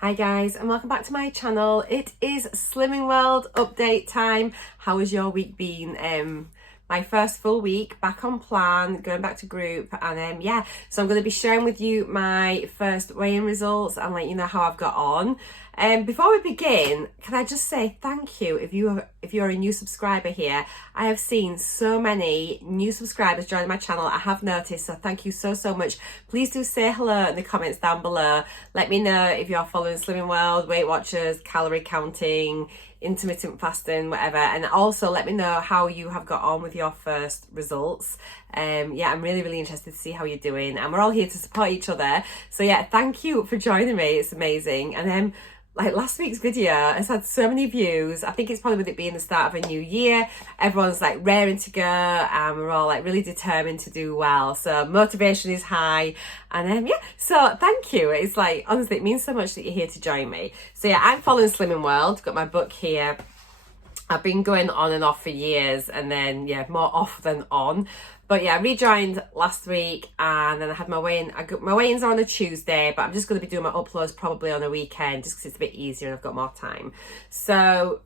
Hi guys, and welcome back to my channel. It is Slimming World update time. How has your week been? My first full week back on plan, going back to group, and so I'm going to be sharing with you my first weigh-in results and let you know how I've got on. Before we begin, can I just say thank you if you're a new subscriber here. I have seen so many new subscribers joining my channel. I have noticed, so thank you so much. Please do say hello in the comments down below. Let me know if you're following Slimming World, Weight Watchers, calorie counting, intermittent fasting, whatever, and also let me know how you have got on with your first results. I'm really interested to see how you're doing, and we're all here to support each other. So yeah, thank you for joining me. It's amazing. And then like last week's video has had so many views. I think it's probably with it being the start of a new year, everyone's like raring to go, and we're all like really determined to do well, so motivation is high. And so thank you. It's like, honestly, it means so much that you're here to join me. So yeah, I'm following Slimming World, got my book here. I've been going on and off for years, and then more off than on. But yeah, I rejoined last week, and then I had my weigh-in. My weigh-ins are on a Tuesday, but I'm just going to be doing my uploads probably on a weekend, just because it's a bit easier and I've got more time. So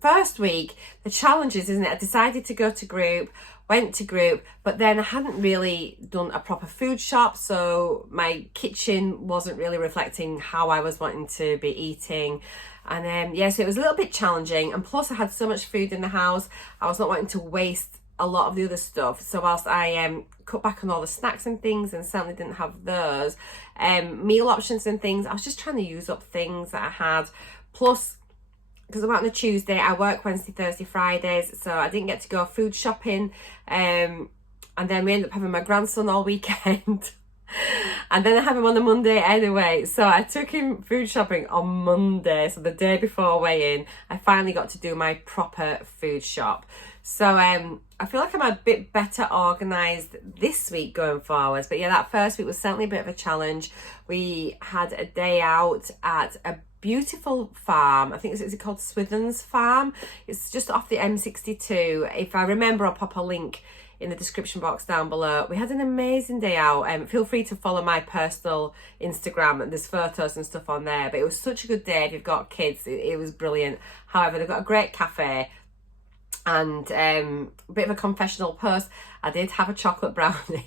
first week, the challenges, isn't it? I decided to go to group, went to group, but then I hadn't really done a proper food shop, so my kitchen wasn't really reflecting how I was wanting to be eating. And so it was a little bit challenging, and plus I had so much food in the house, I was not wanting to waste a lot of the other stuff. So whilst I cut back on all the snacks and things, and certainly didn't have those meal options and things, I was just trying to use up things that I had. Plus, because I'm out on a Tuesday, I work Wednesday, Thursday, Fridays, so I didn't get to go food shopping. And then we ended up having my grandson all weekend. And then I have him on a Monday anyway, so I took him food shopping on Monday, so the day before weigh-in I finally got to do my proper food shop. So I feel like I'm a bit better organised this week going forwards. But yeah, that first week was certainly a bit of a challenge. We had a day out at a beautiful farm. I think is it called Swithin's Farm? It's just off the M62. If I remember, I'll pop a link in the description box down below. We had an amazing day out. Feel free to follow my personal Instagram, and there's photos and stuff on there. But it was such a good day if you've got kids. It was brilliant. However, they've got a great cafe. And a bit of a confessional post, I did have a chocolate brownie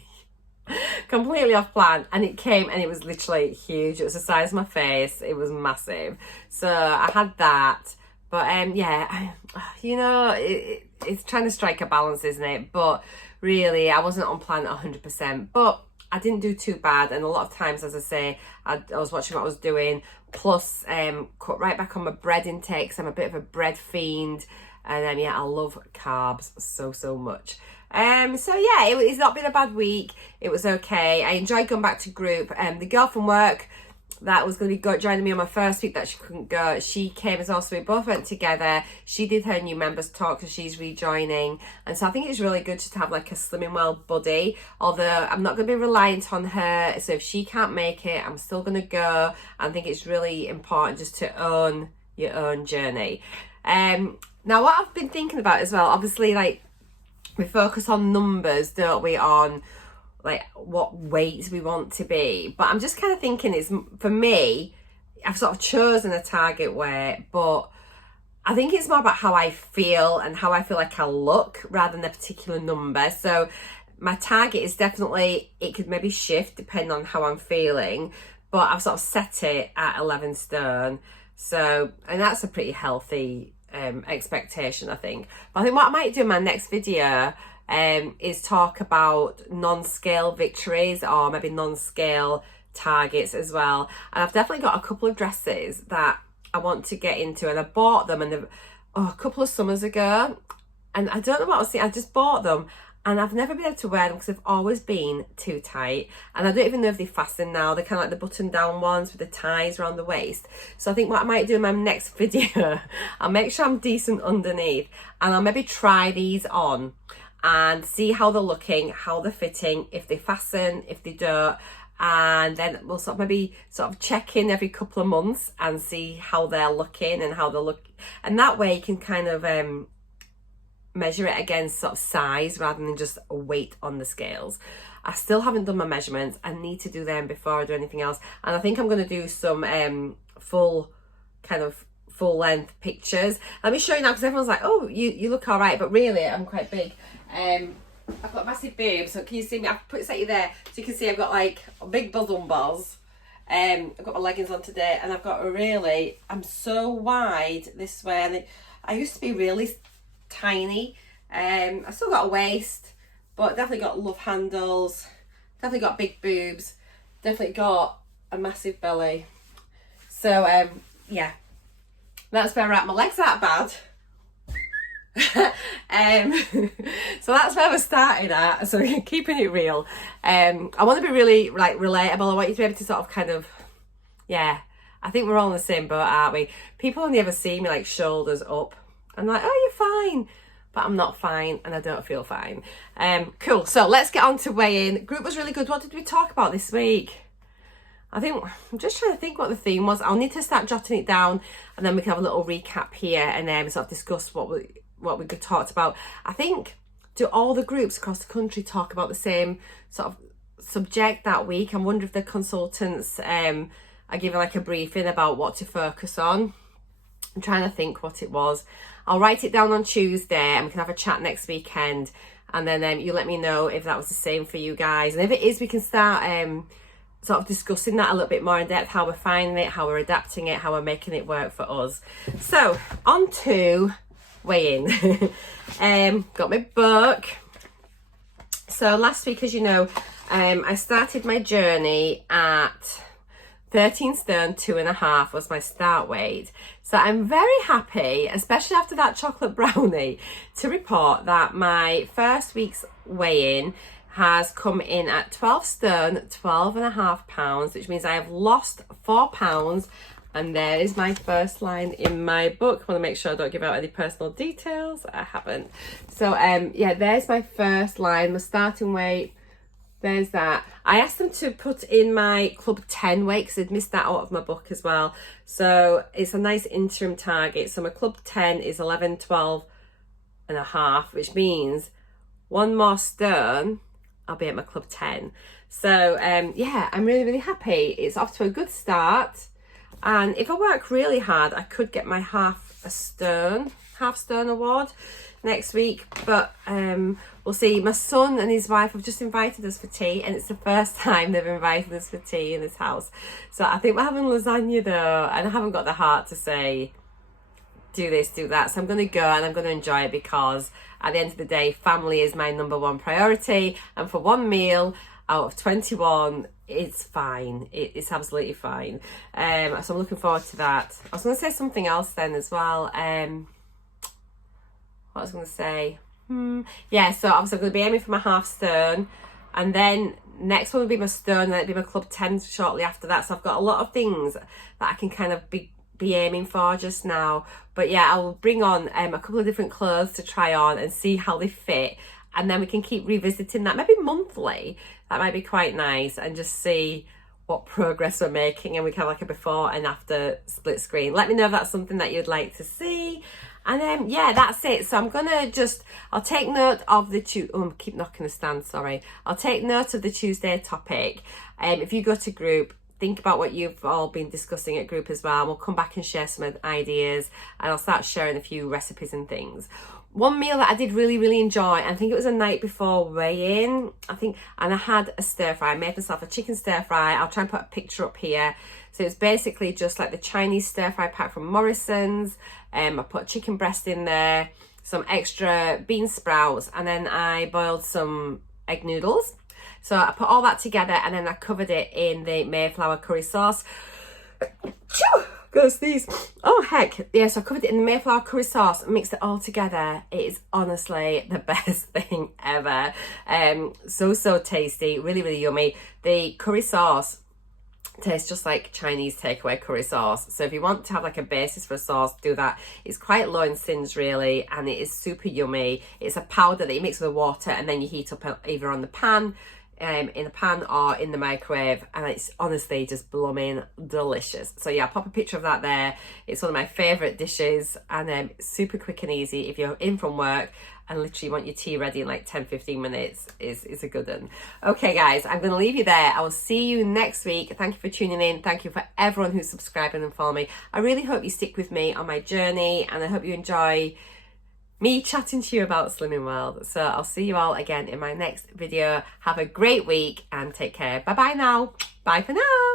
completely off plan, and it came and it was literally huge. It was the size of my face. It was massive. So I had that. But it's trying to strike a balance, isn't it? But really, I wasn't on plan 100%, but I didn't do too bad. And a lot of times, as I say, I was watching what I was doing, plus cut right back on my bread intake, because I'm a bit of a bread fiend. And then I love carbs so much. It's not been a bad week. It was okay. I enjoyed going back to group. The girl from work that was going to be joining me on my first week that she couldn't go, she came as well, so we both went together. She did her new members talk, because she's rejoining, and so I think it's really good just to have like a Slimming World buddy, although I'm not going to be reliant on her. So if she can't make it, I'm still going to go. I think it's really important just to own your own journey. Now what I've been thinking about as well, obviously, like, we focus on numbers, don't we, on like what weight we want to be, but I'm just kind of thinking, it's, for me, I've sort of chosen a target weight, but I think it's more about how I feel and how I feel like I look rather than a particular number. So my target is definitely, it could maybe shift depending on how I'm feeling, but I've sort of set it at 11 stone. So, and that's a pretty healthy expectation, I think. But I think what I might do in my next video is talk about non-scale victories, or maybe non-scale targets as well. And I've definitely got a couple of dresses that I want to get into, and I bought them a couple of summers ago, and I don't know what I was thinking. I just bought them, and I've never been able to wear them because they've always been too tight, and I don't even know if they fasten now. They're kind of like the button down ones with the ties around the waist. So I think what I might do in my next video, I'll make sure I'm decent underneath, and I'll maybe try these on and see how they're looking, how they're fitting, if they fasten, if they don't, and then we'll sort of check in every couple of months and see how they're looking and how they look, and that way you can kind of measure it against sort of size rather than just weight on the scales. I still haven't done my measurements. I need to do them before I do anything else. And I think I'm going to do some full length pictures. Let me show you now, because everyone's like, oh, you look all right, but really I'm quite big. I've got massive boobs, so can you see me? I've put it there so you can see I've got like a big bosom balls. I've got my leggings on today, and I've got I'm so wide this way, and I used to be really tiny. I've still got a waist, but definitely got love handles, definitely got big boobs, definitely got a massive belly. So yeah, that's where we're at. My legs aren't bad. So that's where we're starting at, so keeping it real. I want to be really like relatable. I want you to be able to sort of kind of, yeah, I think we're all in the same boat, aren't we? People only ever see me like shoulders up. I'm like, oh, you're fine, but I'm not fine, and I don't feel fine. Cool, so let's get on to weigh-in. Group was really good. What did we talk about this week? I'm just trying to think what the theme was. I'll need to start jotting it down, and then we can have a little recap here, and then sort of discuss what we talked about. I think, do all the groups across the country talk about the same sort of subject that week? I wonder if the consultants are giving like a briefing about what to focus on. I'm trying to think what it was. I'll write it down on Tuesday, and we can have a chat next weekend, and then you let me know if that was the same for you guys, and if it is, we can start sort of discussing that a little bit more in depth, how we're finding it, how we're adapting it, how we're making it work for us. So on to weigh-in. Got my book. So last week, as you know, I started my journey at 13 stone 2.5 was my start weight. So I'm very happy, especially after that chocolate brownie, to report that my first week's weigh-in has come in at 12 stone 12.5 pounds, which means I have lost 4 pounds. And there is my first line in my book. I want to make sure I don't give out any personal details. I haven't. So yeah, there's my first line, my starting weight. There's that. I asked them to put in my club 10 weight, because I'd missed that out of my book as well. So it's a nice interim target. So my club 10 is 11, 12.5, which means 1 more stone, I'll be at my club 10. So yeah, I'm really, really happy. It's off to a good start. And if I work really hard, I could get my half stone award next week, but we'll see. My son and his wife have just invited us for tea, and it's the first time they've invited us for tea in this house. So I think we're having lasagna though, and I haven't got the heart to say do this, do that. So I'm going to go, and I'm going to enjoy it, because at the end of the day, family is my number one priority, and for one meal out of 21, it's fine. It's absolutely fine. So I'm looking forward to that. I was going to say something else then as well. What I was going to say, yeah, so obviously I'm going to be aiming for my half stone, and then next one will be my stone, and then it'll be my club 10 shortly after that. So I've got a lot of things that I can kind of be aiming for just now. But yeah, I'll bring on a couple of different clothes to try on and see how they fit, and then we can keep revisiting that, maybe monthly. That might be quite nice, and just see what progress we're making, and we can have like a before and after split screen. Let me know if that's something that you'd like to see. And then yeah, that's it. So I'm gonna I'll take note of the keep knocking the stand, sorry. I'll take note of the Tuesday topic. If you go to group, think about what you've all been discussing at group as well. We'll come back and share some ideas, and I'll start sharing a few recipes and things. One meal that I did really, really enjoy, I think it was a night before weigh-in, and I had a stir fry. I made myself a chicken stir fry. I'll try and put a picture up here. So it's basically just like the Chinese stir fry pack from Morrison's. I put chicken breast in there, some extra bean sprouts, and then I boiled some egg noodles. So I put all that together, and then I covered it in the Mayflower curry sauce. Go sneeze. Oh heck, yeah, so I covered it in the Mayflower curry sauce, mixed it all together. It is honestly the best thing ever. So tasty, really, really yummy. The curry sauce tastes just like Chinese takeaway curry sauce. So if you want to have like a basis for a sauce, do that. It's quite low in sins really, and it is super yummy. It's a powder that you mix with water, and then you heat up either on the pan in a pan or in the microwave, and it's honestly just blooming delicious. So yeah, I'll pop a picture of that there. It's one of my favourite dishes, and super quick and easy if you're in from work and literally want your tea ready in like 10-15 minutes. Is a good one. Okay guys, I'm going to leave you there. I will see you next week. Thank you for tuning in. Thank you for everyone who's subscribing and following me. I really hope you stick with me on my journey, and I hope you enjoy me chatting to you about Slimming World. So I'll see you all again in my next video. Have a great week and take care. Bye bye now. Bye for now.